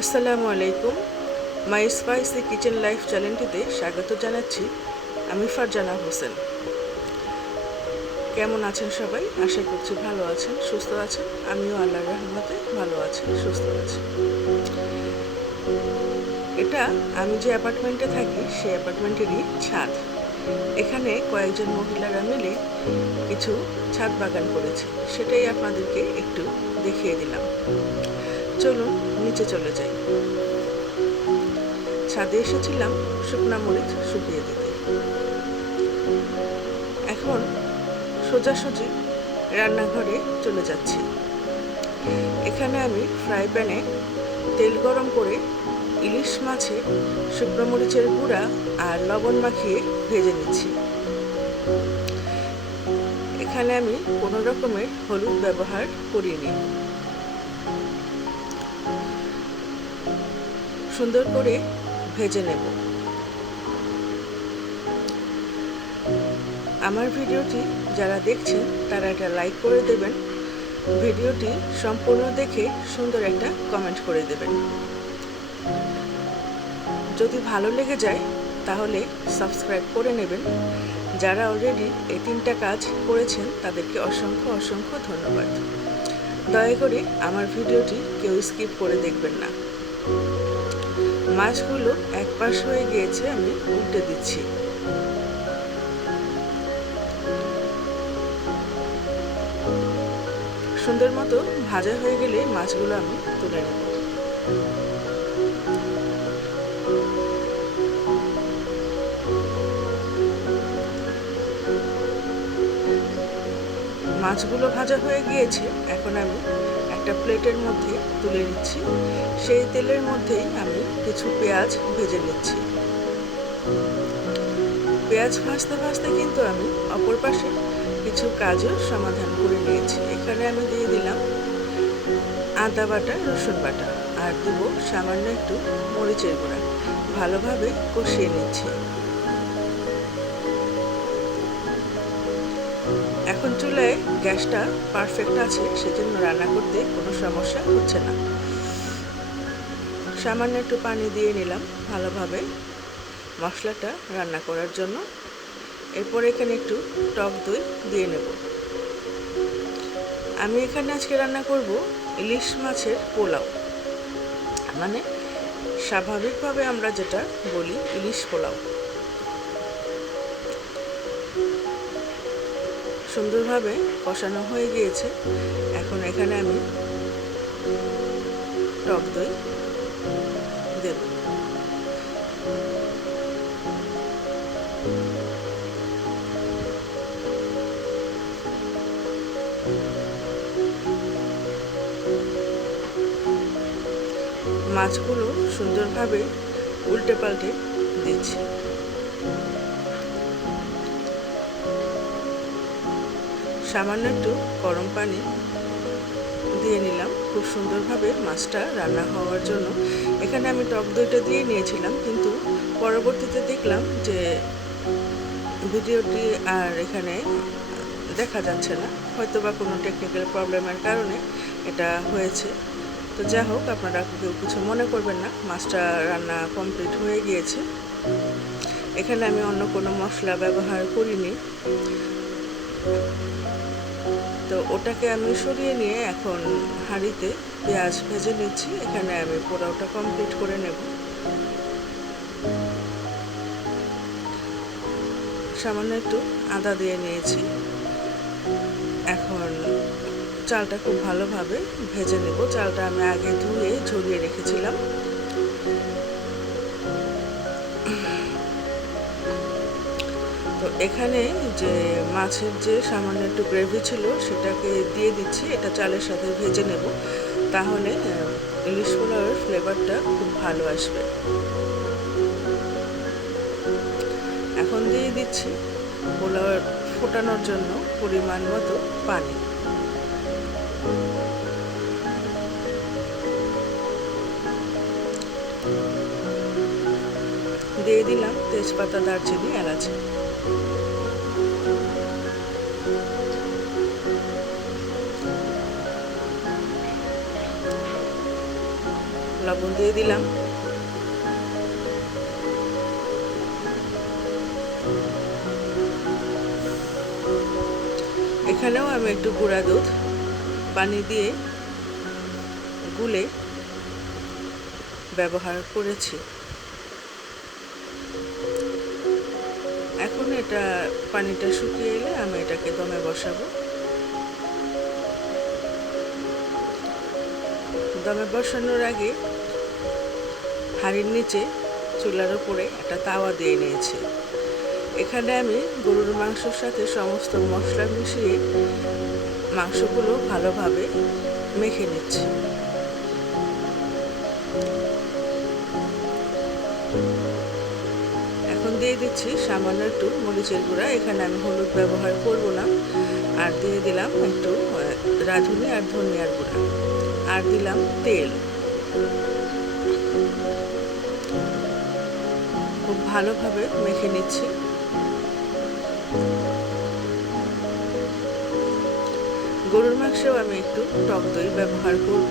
আসসালামু আলাইকুম। মাই spicy kitchen life চ্যানেলটিতে স্বাগত জানাচ্ছি। আমি ফারজানা হোসেন। কেমন আছেন সবাই? আশা করছি ভালো আছেন, সুস্থ আছেন। আমিও আল্লাহর রহমতে ভালো আছি, সুস্থ আছি। এটা আমি যে অ্যাপার্টমেন্টে থাকি সেই অ্যাপার্টমেন্টেরই ছাদ। এখানে কয়েকজন মহিলারা মিলে কিছু ছাদ বাগান করেছে, সেটাই আপনাদেরকে একটু দেখিয়ে দিলাম। চলুন নিচে চলে যাই। ছাদে এসেছিলাম শুকনা মরিচ শুকিয়ে দিতে। এখন সোজাসুজি রান্নাঘরে চলে যাচ্ছি। এখানে আমি ফ্রাই প্যানে তেল গরম করে ইলিশ মাছে শুকনো মরিচের গুঁড়া আর লবণ মাখিয়ে ভেজে নিচ্ছি। এখানে আমি কোনো রকমের হলুদ ব্যবহার করিনি। সুন্দর করে ভেজে নেব। আমার ভিডিওটি যারা দেখছেন তারা একটা লাইক করে দেবেন। ভিডিওটি সম্পূর্ণ দেখে সুন্দর একটা কমেন্ট করে দেবেন। যদি ভালো লেগে যায় তাহলে সাবস্ক্রাইব করে নেবেন। যারা অলরেডি এই 3টা কাজ করেছেন তাদেরকে অসংখ্য অসংখ্য ধন্যবাদ। দয়া করে আমার ভিডিওটি কেউ স্কিপ করে দেখবেন না। মাছগুলো এক পাশ হয়ে গিয়েছে, আমি উল্টে দিচ্ছি। সুন্দর মতো ভাজা হয়ে গেলে মাছগুলো আমি তুলে নেব। মাছগুলো ভাজা হয়ে গিয়েছে, এখন আমি একটা প্লেটের মধ্যে তুলে নিচ্ছি। সেই তেলের মধ্যেই আমি কিছু পেঁয়াজ ভেজে নিচ্ছি। পেঁয়াজ ভাজতে ভাজতে কিন্তু আমি অপর পাশে কিছু কাজও সমাধান করে নিয়েছি। এখানে আমি দিয়ে দিলাম আদা বাটা, রসুন বাটা, আর দেব সামান্য একটু মরিচের গুঁড়া। ভালোভাবে কষিয়ে নিচ্ছি। এখন চুলায় গ্যাসটা পারফেক্ট আছে, সেজন্য রান্না করতে কোনো সমস্যা হচ্ছে না। সামান্য একটু পানি দিয়ে নিলাম ভালোভাবে মশলাটা রান্না করার জন্য। এরপর এখানে একটু টক দই দিয়ে নেব। আমি এখানে আজকে রান্না করব ইলিশ মাছের পোলাও, মানে স্বাভাবিকভাবে আমরা যেটা বলি ইলিশ পোলাও। সুন্দরভাবে কষানো হয়ে গিয়েছে। এখন এখানে আমি টক দই দেব। মাছগুলো সুন্দরভাবে উল্টে পাল্টে দিচ্ছি। সামান্য একটু গরম পানি দিয়ে নিলাম খুব সুন্দরভাবে মাছটা রান্না হওয়ার জন্য। এখানে আমি টক দইটা দিয়ে নিয়েছিলাম, কিন্তু পরবর্তীতে দেখলাম যে ভিডিওটি আর এখানে দেখা যাচ্ছে না, হয়তো বা কোনো টেকনিক্যাল প্রবলেমের কারণে এটা হয়েছে। তো যা হোক, আপনারা কেউ কিছু মনে করবেন না। মাছটা রান্না কমপ্লিট হয়ে গিয়েছে। এখানে আমি অন্য কোনো মশলা ব্যবহার করিনি। তো ওটাকে আমি সরিয়ে নিয়ে এখন হাঁড়িতে পেঁয়াজ ভেজে নিচ্ছি। এখানে আমি পোলাওটা কমপ্লিট করে নেব। সামান্য একটু আদা দিয়ে নিয়েছি। এখন চালটা খুব ভালোভাবে ভেজে নেব। চালটা আমি আগে ধুয়ে ঝরিয়ে রেখেছিলাম। তো এখানে যে মাছের যে সামান্য একটু গ্রেভি ছিল সেটাকে দিয়ে দিচ্ছি। এটা চালের সাথে ভেজে নেব, তাহলে ইলিশ পোলাওয়ের ফ্লেভারটা খুব ভালো আসবে। এখন দিয়ে দিচ্ছি পোলাও ফোটানোর জন্য পরিমাণ মতো পানি। দিয়ে দিলাম তেজপাতা, দারচিনি, এলাচ। লবণ দিয়ে দিলাম। এখানেও আমি একটু গুঁড়া দুধ পানি দিয়ে গুলে ব্যবহার করেছি। এখন এটা পানিটা শুকিয়ে এলে আমি এটাকে দমে বসাবো। দমে বসানোর আগে হাঁড়ির নিচে চুলার উপরে একটা তাওয়া দিয়ে নিয়েছি। এখানে আমি গরুর মাংসের সাথে সমস্ত মশলা মিশিয়ে মাংসগুলো ভালোভাবে মেখে নিচ্ছি। এখন দিয়ে দিচ্ছি সামান্য একটু মরিচের গুঁড়া। এখানে আমি হলুদ ব্যবহার করব না। আর দিয়ে দিলাম একটু রাঁধুনি আর ধনিয়ার গুঁড়া, আর দিলাম তেল। খুব ভালোভাবে মেখে নিচ্ছি। গরুর মাংসেও আমি একটু টক দই ব্যবহার করব।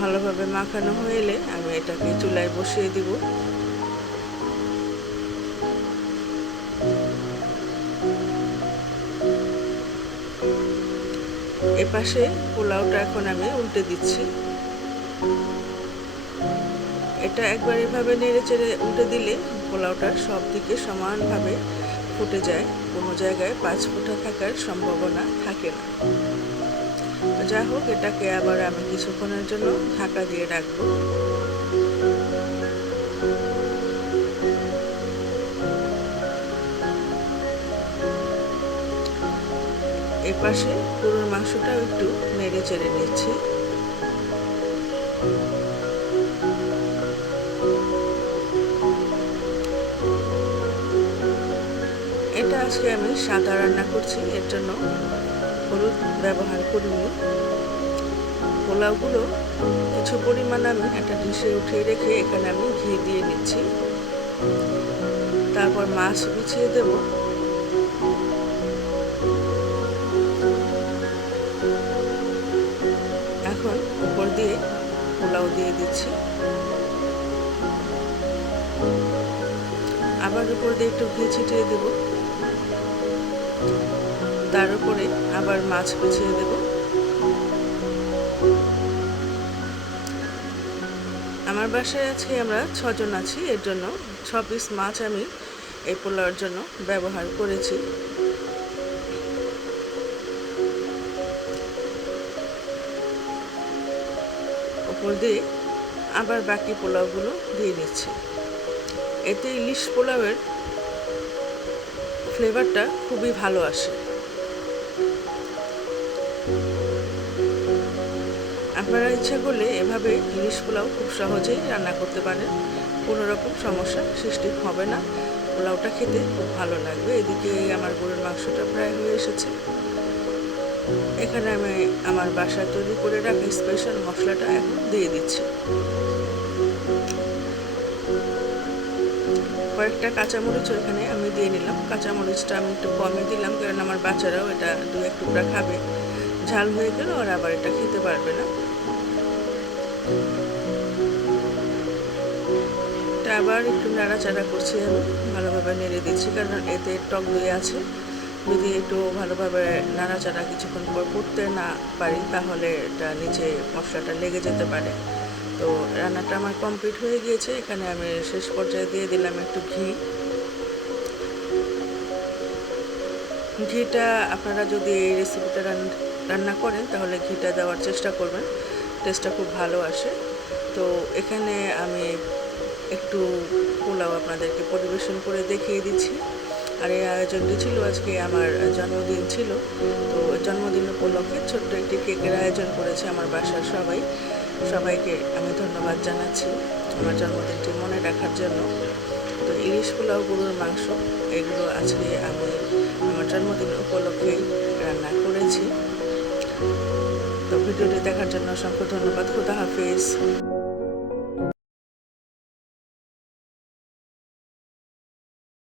ভালোভাবে মাখানো হয়ে এলে আমি এটাকে চুলায় বসিয়ে দিব। এপাশে পোলাওটা এখন আমি উল্টে দিচ্ছি। এটা একবার এভাবে নেড়ে চেড়ে উল্টে দিলে পোলাওটা সব দিকে সমানভাবে ফুটে যায়, কোনো জায়গায় পাঁচ ফোঁটা থাকার সম্ভাবনা থাকে না। যা হোক, এটাকে আবার আমি কিছুক্ষণের জন্য ঢাকা দিয়ে রাখবো। এপাশে গরুর মাংসটাও একটু নেড়ে চেড়ে নিচ্ছি। এটা আজকে আমি সাদা রান্না করছি, এর জন্য হলুদ ব্যবহার করিনি। পোলাওগুলো কিছু পরিমাণ আমি একটা ডিশে উঠিয়ে রেখে এখানে আমি ঘি দিয়ে নিচ্ছি। তারপর মাছ বিছিয়ে দেব। এখন উপর দিয়ে পোলাও দিয়ে দিচ্ছি। আবার উপর দিয়ে একটু ঘি ছিটিয়ে দেব। তার উপরে আবার মাছ বিছিয়ে দেব। আমার বাসায় আজকে আমরা 6 জন আছি, এর জন্য 6 পিস মাছ আমি এই পোলাওর জন্য ব্যবহার করেছি। উপর দিয়ে আবার বাকি পোলাওগুলো দিয়ে নিচ্ছি। এতে ইলিশ পোলাওয়ের ফ্লেভারটা খুবই ভালো আসে। আপনারা ইচ্ছা করলে এভাবে ইলিশ পোলাও খুব সহজেই রান্না করতে পারেন, কোনো রকম সমস্যা সৃষ্টি হবে না। পোলাওটা খেতে খুব ভালো লাগবে। এদিকে আমার গরুর মাংসটা প্রায় হয়ে এসেছে। এখানে আমি আমার বাসায় তৈরি করে রাখা স্পেশাল মশলাটা এখন দিয়ে দিচ্ছি। কয়েকটা কাঁচামরিচও এখানে আমি দিয়ে নিলাম। কাঁচামরিচটা আমি একটু কমে দিলাম, কারণ আমার বাচ্চারাও এটা 2-1 টুকরা খাবে। ঝাল হয়ে গেল আর আবার এটা খেতে পারবে না। এটা আবার একটু নাড়াচাড়া করছি, আমি ভালোভাবে নেড়ে দিচ্ছি, কারণ এতে টক দই আছে। যদি একটু ভালোভাবে নাড়াচাড়া কিছুক্ষণ পর করতে না পারি, তাহলে এটা নিচে মশলাটা লেগে যেতে পারে। তো রান্নাটা আমার কমপ্লিট হয়ে গিয়েছে। এখানে আমি শেষ পর্যায়ে দিয়ে দিলাম একটু ঘি। ঘিটা আপনারা যদি এই রেসিপিটা রান্না করেন তাহলে ঘিটা দেওয়ার চেষ্টা করবেন, টেস্টটা খুব ভালো আসে। তো এখানে আমি একটু পোলাও আপনাদেরকে পরিবেশন করে দেখিয়ে দিচ্ছি। আর এই আয়োজনটি ছিল, আজকে আমার জন্মদিন ছিল। তো জন্মদিন উপলক্ষে ছোট্ট একটি কেকের আয়োজন করেছে আমার বাসার সবাইকে আমি ধন্যবাদ জানাচ্ছি আমার জন্মদিনটি মনে রাখার জন্য। তো ইলিশ পোলাও, গরুর মাংস, এগুলো আজকে আমি আমার জন্মদিন উপলক্ষে রান্না করেছি। তো ভিডিওটি দেখার জন্য অসংখ্য ধন্যবাদ। খোদা হাফেজ।